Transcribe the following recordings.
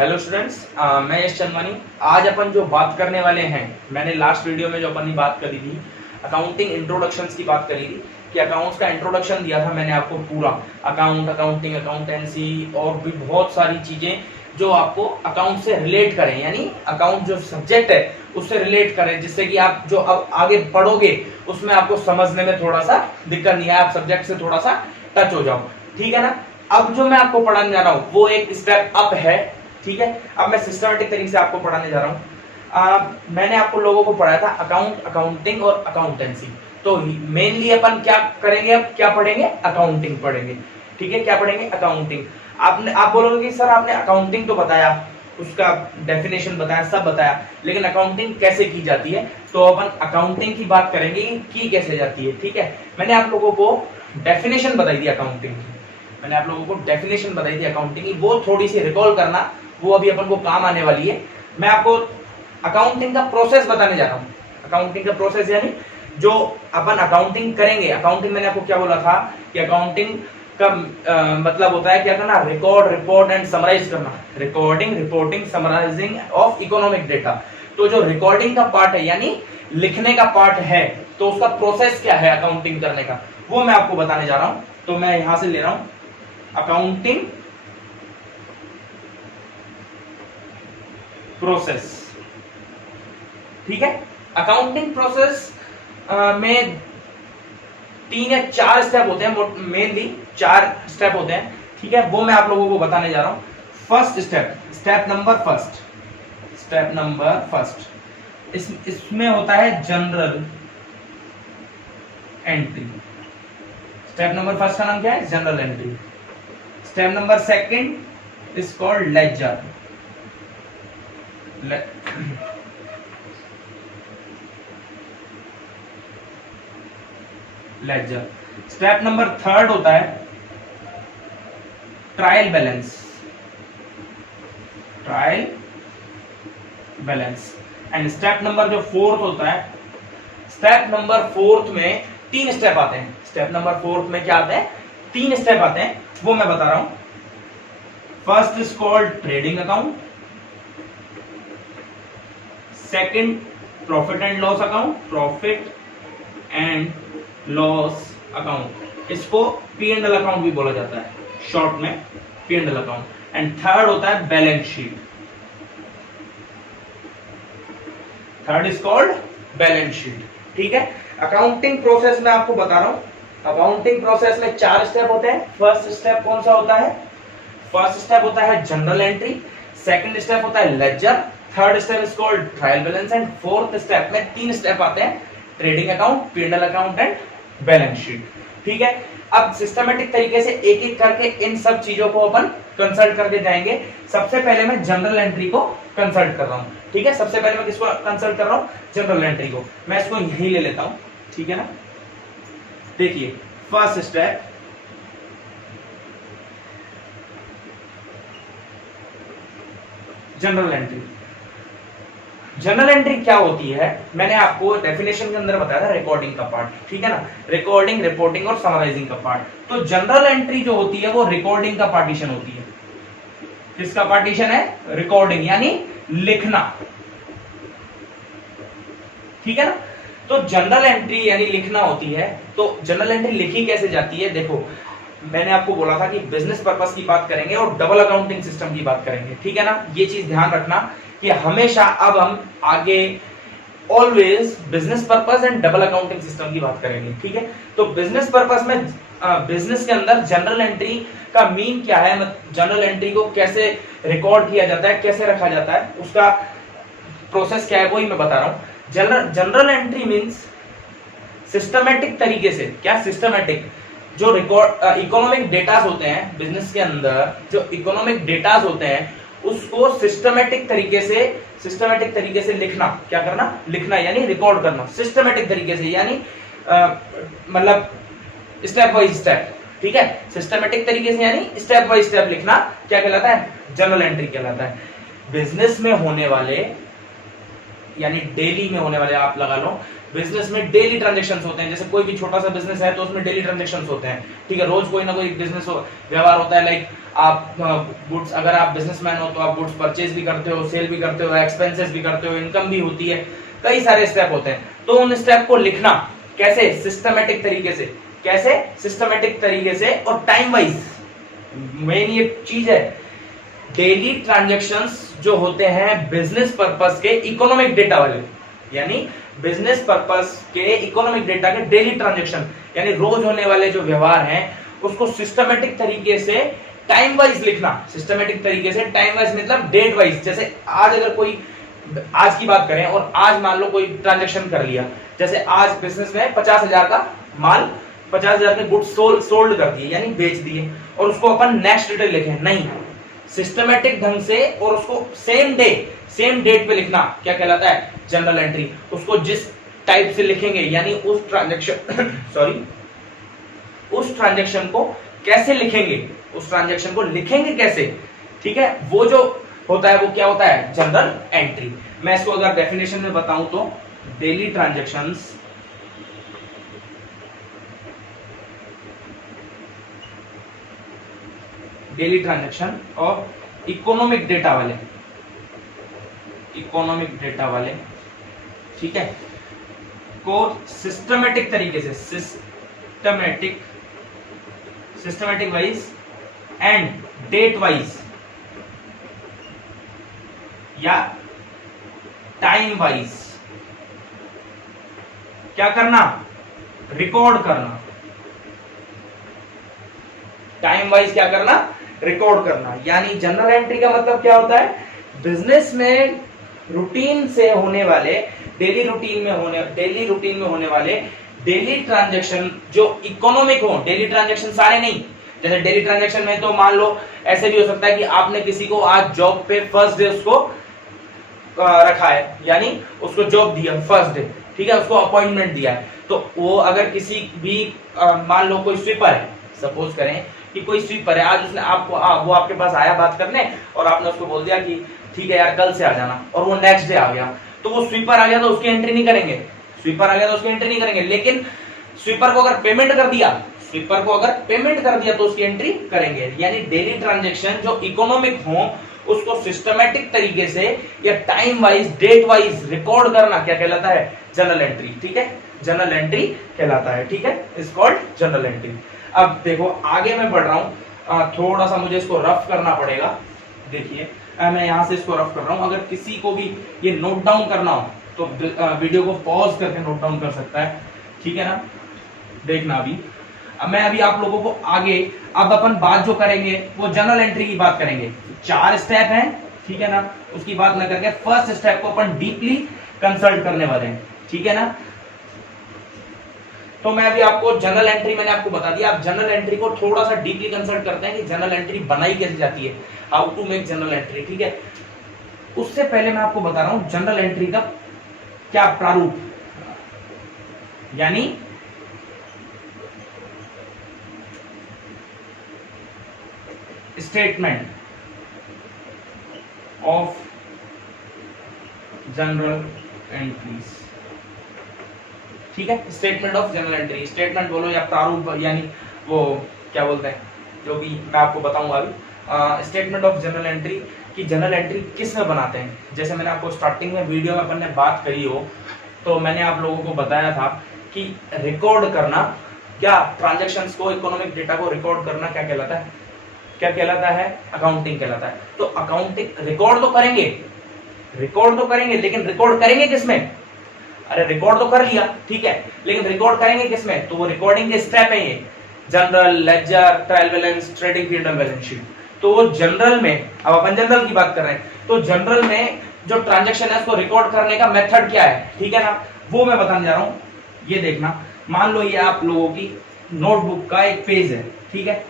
Hello students, मैं यश चंदवानी। आज अपन जो बात करने वाले हैं, मैंने लास्ट वीडियो में जो अपनी बात करी थी अकाउंटिंग इंट्रोडक्शंस की बात करी थी कि अकाउंट्स का इंट्रोडक्शन दिया था मैंने आपको पूरा अकाउंटिंग, अकाउंटेंसी और भी बहुत सारी चीजें जो आपको अकाउंट से रिलेट करें, यानी अकाउंट जो सब्जेक्ट है उससे रिलेट करें, जिससे कि आप जो अब आगे पढ़ोगे उसमें आपको समझने में थोड़ा सा दिक्कत नहीं है, आप सब्जेक्ट से थोड़ा सा टच हो जाओ। ठीक है ना। अब जो मैं आपको पढ़ाने जा रहा हूँ वो एक स्टेप अप है। ठीक है। अब मैं सिस्टमेटिक तरीके से आपको पढ़ाने जा रहा हूँ। मैंने आपको लोगों को पढ़ाया था अकाउंट, अकाउंटिंग और अकाउंटेंसी। तो मेनली अपन क्या करेंगे, अब क्या पढ़ेंगे, अकाउंटिंग पढ़ेंगे। ठीक है, क्या पढ़ेंगे, अकाउंटिंग। आप बोलोगे कि सर आपने अकाउंटिंग तो बताया, उसका डेफिनेशन बताया, सब बताया, लेकिन अकाउंटिंग कैसे की जाती है, तो अपन अकाउंटिंग की बात करेंगे कि कैसे जाती है। ठीक है। मैंने आप लोगों को डेफिनेशन बताई थी अकाउंटिंग की, मैंने आप लोगों को डेफिनेशन बताई थी अकाउंटिंग की, वो थोड़ी सी रिकॉल करना, वो अभी अपन को काम आने वाली है। मैं आपको अकाउंटिंग का प्रोसेस बताने जा रहा हूँ। अकाउंटिंग का प्रोसेस यानी जो अपन अकाउंटिंग करेंगे। अकाउंटिंग मैंने आपको क्या बोला था कि अकाउंटिंग का मतलब होता है क्या करना, रिकॉर्ड, रिपोर्ट एंड समराइज करना। Recording, reporting, summarising of economic data. तो जो रिकॉर्डिंग का पार्ट है यानी लिखने का पार्ट है, तो उसका प्रोसेस क्या है अकाउंटिंग करने का, वो मैं आपको बताने जा रहा हूं। तो मैं यहां से ले रहा हूं अकाउंटिंग प्रोसेस। ठीक है। अकाउंटिंग प्रोसेस में 3 या 4 स्टेप होते हैं, मेनली 4 स्टेप होते हैं। ठीक है, वो मैं आप लोगों को बताने जा रहा हूं। First step, step number first, इसमें होता है journal entry. Step number first का नाम क्या है, journal entry. Step number second is called ledger. Ledger. Step number third होता है trial balance. And step number जो फोर्थ होता है, स्टेप नंबर फोर्थ में 3 स्टेप आते हैं। स्टेप नंबर फोर्थ में क्या आते हैं, 3 स्टेप आते हैं, वो मैं बता रहा हूं। First is called trading account, second profit and loss account, इसको P&L अकाउंट भी बोला जाता है, शॉर्ट में P&L अकाउंट। एंड थर्ड होता है balance sheet. Third is called balance sheet. ठीक है। अकाउंटिंग प्रोसेस में आपको बता रहा हूं, अकाउंटिंग प्रोसेस में 4 स्टेप होते हैं। फर्स्ट स्टेप कौन सा होता है, फर्स्ट स्टेप होता है जनरल एंट्री, सेकंड स्टेप होता है ledger, third step is called trial balance and fourth step में 3 स्टेप आते हैं, trading account, P&L account and balance sheet. ठीक है। अब सिस्टमेटिक तरीके से एक एक करके इन सब चीजों को अपन कंसल्ट करके जाएंगे। सबसे पहले मैं जनरल एंट्री को कंसल्ट कर रहा हूं। ठीक है। सबसे पहले मैं किसको कंसल्ट कर रहा हूं, जनरल एंट्री को। मैं इसको यही ले लेता हूं। ठीक है ना। देखिए first step, general entry. General entry क्या होती है, मैंने आपको डेफिनेशन के अंदर बताया था, रिकॉर्डिंग का पार्ट। ठीक है ना, रिकॉर्डिंग, रिपोर्टिंग और समराइजिंग का पार्ट। तो जनरल एंट्री जो होती है वो रिकॉर्डिंग का पार्टीशन होती है। किसका पार्टीशन है, रिकॉर्डिंग यानी लिखना। ठीक है ना। तो जनरल एंट्री यानी लिखना होती है। तो जनरल एंट्री लिखी कैसे जाती है, देखो मैंने आपको बोला था कि बिजनेस पर्पस की बात करेंगे और डबल अकाउंटिंग सिस्टम की बात करेंगे। ठीक है ना, ये चीज ध्यान रखना कि हमेशा अब हम आगे always business purpose and double accounting system की बात करेंगे। ठीक है। तो बिजनेस पर्पस में बिजनेस के अंदर जनरल एंट्री का मीन क्या है, जनरल एंट्री को कैसे रिकॉर्ड किया जाता है, कैसे रखा जाता है, उसका प्रोसेस क्या है, वही मैं बता रहा हूं। जनरल एंट्री मीन्स सिस्टमेटिक तरीके से, क्या सिस्टमेटिक, जो रिकॉर्ड इकोनॉमिक डेटास होते हैं बिजनेस के अंदर, जो इकोनॉमिक डेटास होते हैं उसको सिस्टमेटिक तरीके से लिखना। क्या करना, लिखना यानी रिकॉर्ड करना सिस्टमेटिक तरीके से, यानी मतलब स्टेप बाय स्टेप। ठीक है। सिस्टमेटिक तरीके से यानी स्टेप बाय स्टेप लिखना क्या कहलाता है, जनरल एंट्री कहलाता है। बिजनेस में होने वाले यानी डेली में होने वाले, आप लगा लो बिजनेस में डेली ट्रांजेक्शन्स होते हैं, जैसे कोई भी छोटा सा बिजनेस है तो उसमें डेली ट्रांजेक्शन्स होते हैं, ठीक है, रोज कोई ना कोई बिजनेस व्यवहार होता है। लाइक आप गुड्स, अगर आप बिजनेसमैन हो तो आप गुड्स परचेज भी करते हो, सेल भी करते हो, एक्सपेंसेस भी करते हो, इनकम भी होती है, कई सारे स्टेप होते हैं। तो उन स्टेप को लिखना कैसे, सिस्टमेटिक तरीके से, कैसे सिस्टमेटिक तरीके से और टाइम वाइज। मेन ये चीज है, डेली ट्रांजैक्शंस जो होते हैं बिजनेस पर्पस के इकोनॉमिक डेटा वाले, यानी बिजनेस पर्पस के इकोनॉमिक डेटा के डेली ट्रांजैक्शन, यानी रोज होने वाले जो व्यवहार हैं उसको सिस्टमेटिक तरीके से टाइम वाइज लिखना। सिस्टमेटिक तरीके से टाइम वाइज मतलब डेट वाइज। जैसे आज अगर कोई, आज की बात करें और आज मान लो कोई ट्रांजैक्शन कर लिया, जैसे आज बिजनेस में 50,000 का माल, 50,000 के गुड्स सोल्ड कर दिए यानी बेच दिए, और उसको अपन नेक्स्ट डे लिखे, नहीं, सिस्टमेटिक ढंग से, और उसको सेम डेट पे लिखना क्या कहलाता है, जनरल एंट्री। उसको जिस टाइप से लिखेंगे, यानी उस ट्रांजैक्शन सॉरी उस ट्रांजैक्शन को कैसे लिखेंगे, उस ट्रांजैक्शन को लिखेंगे कैसे, ठीक है, वो जो होता है वो क्या होता है, जनरल एंट्री। मैं इसको अगर डेफिनेशन में बताऊं तो डेली ट्रांजैक्शंस डेली ट्रांजैक्शन और इकोनॉमिक डेटा वाले, ठीक है, को सिस्टमेटिक तरीके से, systematic wise and date wise या टाइम वाइज क्या करना, रिकॉर्ड करना। टाइम वाइज क्या करना, रिकॉर्ड करना। यानी जनरल एंट्री का मतलब क्या होता है, बिजनेस में रूटीन से होने वाले, डेली रूटीन में होने वाले डेली ट्रांजैक्शन जो इकोनॉमिक हो। डेली ट्रांजैक्शन सारे नहीं, जैसे डेली ट्रांजैक्शन में तो मान लो ऐसे भी हो सकता है कि आपने किसी को आज जॉब पे फर्स्ट डे उसको रखा है, यानी उसको जॉब दिया फर्स्ट डे, ठीक है, उसको अपॉइंटमेंट दिया है, तो वो अगर किसी भी मान लो कोई स्वीपर है, सपोज करें कि कोई स्वीपर है, आज उसने आपको वो आपके पास आया बात करने, और आपने उसको बोल दिया कि ठीक है यार कल से आ जाना, और वो नेक्स्ट डे आ गया, तो वो स्वीपर आ गया तो उसकी एंट्री नहीं करेंगे, लेकिन स्वीपर को अगर पेमेंट कर दिया तो उसकी एंट्री करेंगे। यानी डेली ट्रांजैक्शन जो इकोनॉमिक हो उसको सिस्टमेटिक तरीके से या time wise, date wise record करना क्या कहलाता है, जनरल एंट्री, ठीक है, जनरल एंट्री कहलाता है, ठीक है, इज कॉल्ड जनरल एंट्री। अब देखो आगे मैं बढ़ रहा हूं, थोड़ा सा मुझे इसको रफ करना पड़ेगा। देखिए मैं यहां से इसको रफ कर रहा हूं, अगर किसी को भी ये नोट डाउन करना हो तो वीडियो को पॉज करके नोट डाउन कर सकता है, ठीक है ना। देखना मैं अभी आप लोगों को आगे, अब अपन बात जो करेंगे वो जनरल एंट्री की बात करेंगे। 4 स्टेप हैं, ठीक है ना, उसकी बात ना करके फर्स्ट स्टेप को अपन डीपली कंसल्ट करने वाले हैं, ठीक है ना। तो मैं अभी आपको जनरल एंट्री मैंने आपको बता दिया, आप जनरल एंट्री को थोड़ा सा डीपली कंसल्ट करते हैं कि जनरल एंट्री बनाई कैसे जाती है, how to make journal entry, ठीक है। उससे पहले मैं आपको बता रहा हूं जनरल एंट्री का क्या प्रारूप, यानी स्टेटमेंट ऑफ जनरल एंट्रीज, ठीक है, statement of general entry, statement बोलो या प्रारूप, यानी वो क्या बोलते हैं, जो भी मैं आपको बताऊंगा अभी। स्टेटमेंट ऑफ जनरल एंट्री कि जनरल एंट्री किस में बनाते हैं। जैसे मैंने आपको स्टार्टिंग में वीडियो में अपन ने बात करी हो, तो मैंने आप लोगों को बताया था कि रिकॉर्ड करना, क्या ट्रांजैक्शंस को, इकोनॉमिक डेटा को रिकॉर्ड करना क्या कहलाता है, क्या कहलाता है, अकाउंटिंग कहलाता है। तो अकाउंटिंग रिकॉर्ड तो करेंगे, लेकिन रिकॉर्ड करेंगे किसमें, अरे रिकॉर्ड तो कर लिया, ठीक है, लेकिन रिकॉर्ड करेंगे किसमें, तो वो रिकॉर्डिंग के स्टेप है ये, journal, ledger, trial balance, trading period, balance sheet. तो वो जनरल में, अब अपन जनरल की बात कर रहे हैं, तो जनरल में जो ट्रांजैक्शन है उसको रिकॉर्ड करने का मेथड क्या है, ठीक है ना, वो मैं बताने जा रहा हूं। ये देखना, मान लो ये आप लोगों की नोटबुक का एक पेज है, ठीक है,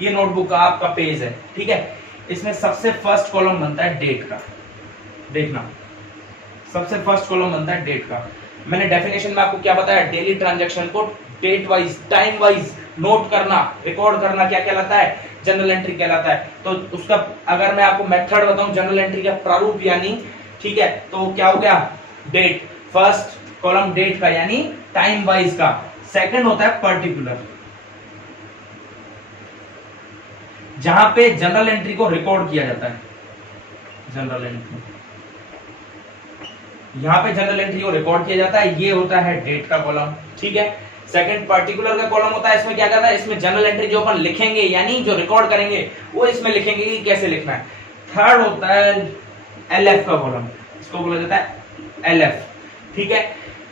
ये नोटबुक का आपका पेज है, ठीक है, इसमें सबसे फर्स्ट कॉलम बनता है डेट का। देखना, सबसे फर्स्ट कॉलम बनता है डेट का। मैंने डेफिनेशन में आपको क्या बताया, डेली ट्रांजैक्शन को date wise, time wise note करना, रिकॉर्ड करना क्या कहलाता है, जनरल एंट्री कहलाता है। तो उसका अगर मैं आपको मेथड बताऊं जनरल एंट्री का प्रारूप, यानी ठीक है, तो क्या हो गया, डेट फर्स्ट, कॉलम डेट का यानी टाइम वाइज का। सेकंड होता है पर्टिकुलर, जहां पे जनरल एंट्री को रिकॉर्ड किया जाता है। जनरल एंट्री, यहां पे जनरल एंट्री को रिकॉर्ड किया जाता है, ये होता है डेट का कॉलम, ठीक है। सेकंड पर्टिकुलर का कॉलम होता है, इसमें क्या करता है, इसमें जनरल एंट्री जो अपन लिखेंगे यानी जो रिकॉर्ड करेंगे वो इसमें लिखेंगे कि कैसे लिखना है। थर्ड होता है एलएफ का कॉलम, इसको बोला जाता है एलएफ, ठीक है।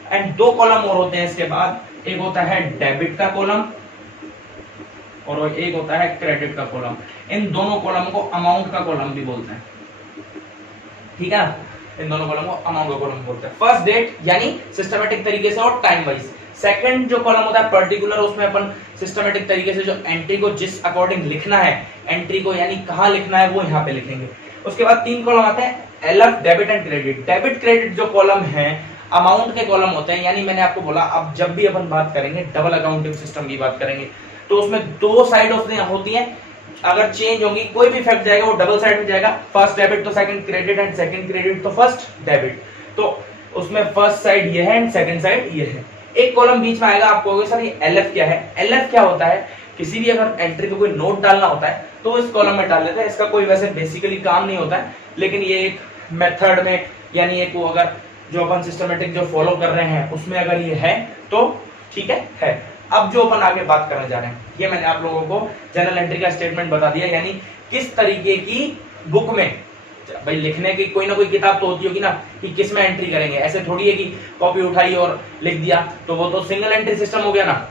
एंड दो कॉलम और होते हैं इसके बाद, एक होता है डेबिट का कॉलम और एक होता है क्रेडिट का कॉलम। इन दोनों कॉलम को अमाउंट का कॉलम भी बोलते हैं, ठीक है। इन दोनों कॉलम को अमाउंट का कॉलम बोलते हैं। फर्स्ट डेट यानी सिस्टमेटिक तरीके से और टाइम वाइज। सेकंड जो कॉलम होता है पर्टिकुलर, उसमें अपन सिस्टमेटिक तरीके से जो एंट्री को जिस अकॉर्डिंग लिखना है, एंट्री को यानी कहां लिखना है वो यहाँ पे लिखेंगे। उसके बाद तीन कॉलम आते हैं LF, debit and credit. Debit credit जो कॉलम है अमाउंट के कॉलम होते हैं, यानी मैंने आपको बोला अब जब भी अपन बात करेंगे डबल अकाउंटिंग सिस्टम की बात करेंगे तो उसमें दो साइड होती है, अगर चेंज होगी कोई भी फैक्ट जाएगा वो डबल साइड में जाएगा। फर्स्ट डेबिट तो second credit and second credit तो फर्स्ट डेबिट, तो उसमें फर्स्ट साइड ये है एंड सेकंड साइड ये है। एक कॉलम बीच में आएगा, आपको कहोगे सर ये एलएफ क्या है। एलएफ क्या होता है, किसी भी अगर एंट्री पे कोई नोट डालना होता है तो इस कॉलम में डाल देते हैं। इसका कोई वैसे बेसिकली काम नहीं होता है, लेकिन ये एक मेथड में यानी एक वो अगर जो अपन सिस्टमेटिक जो फॉलो कर रहे हैं उसमें अगर ये है तो ठीक है। अब जो अपन आगे बात करने जा रहे हैं, ये मैंने आप लोगों को जनरल एंट्री का स्टेटमेंट बता दिया, यानी किस तरीके की बुक में भाई लिखने की कोई ना कोई किताब तो होती होगी ना कि किस में एंट्री करेंगे। ऐसे थोड़ी है कि कॉपी उठाई और लिख दिया, तो वो तो सिंगल एंट्री सिस्टम हो गया ना।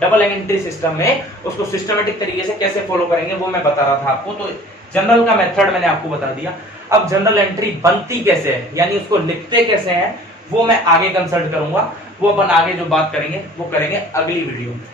डबल एंट्री सिस्टम में उसको सिस्टमेटिक तरीके से कैसे फॉलो करेंगे वो मैं बता रहा था आपको। तो जनरल का मेथड मैंने आपको बता दिया। अब जनरल एंट्री बनती कैसे है यानी उसको लिखते कैसे हैं वो मैं आगे कंसल्ट करूंगा, वो अपन आगे जो बात करेंगे वो करेंगे अगली वीडियो में।